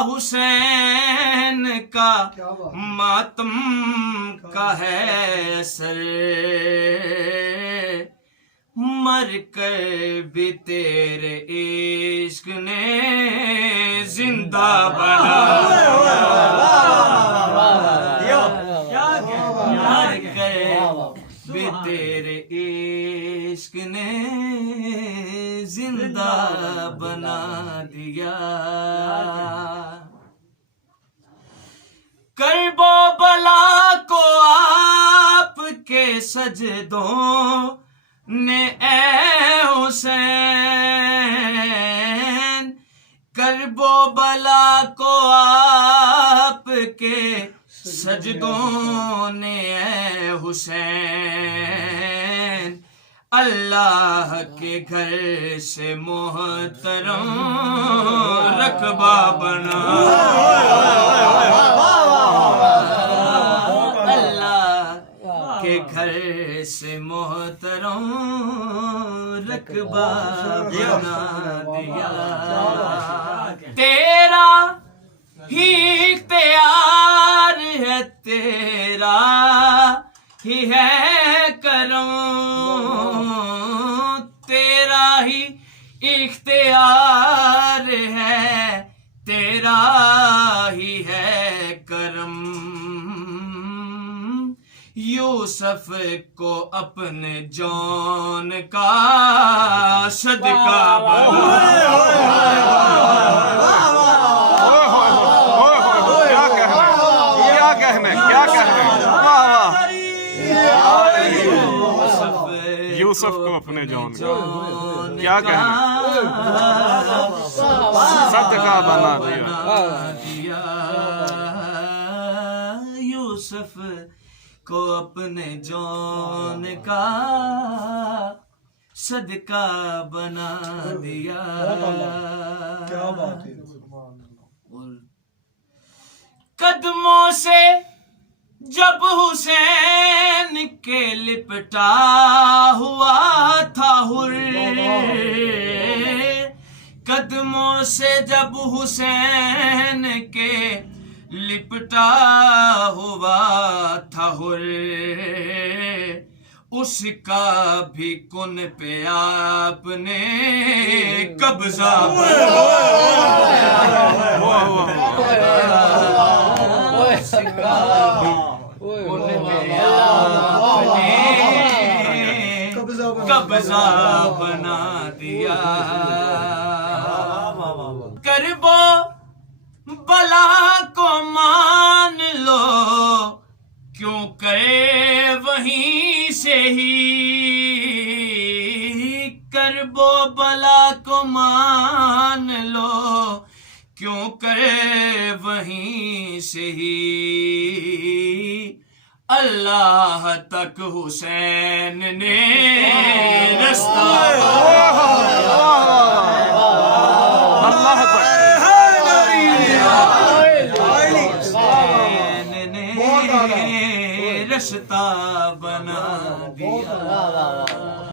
हुसैन का मातम का है असर, मर कर भी तेरे इश्क ने जिंदा बना भी तेरे इश्क ने जिंदा बना दिया। करबो बला को आपके सजदों ने ए हुसैन, करबो बला को आपके सजदों ने ए हुसैन, अल्लाह के घर से मोहतरम रकबा बना, अल्लाह के घर से मोहतरम रकबा बना दिया। तेरा ही इख्तियार है, तेरा ही है करम, तेरा ही इख्तियार है, तेरा ही है करम। यूसुफ को अपने जौन का सदका बना, यूसुफ को अपने जौन का क्या कहना, सदका बना दिया। यूसुफ को अपने जौन का सदका बना दिया। क्या बात है। कदमों से जब हुसैन के लिपटा हुआ था हुर, कदमों से जब हुसैन के लिपटा हुआ था हुर, उसका भी कुन पे आपने कब्जा कब्जा बना दिया। करबो बला को मान लो, क्यों करे वहीं से ही, करबो बला को मान लो, क्यों करे वहीं से ही, अल्लाह तक हुसैन ने रास्ता, अल्लाह तक हुसैन ने रास्ता बना दिया।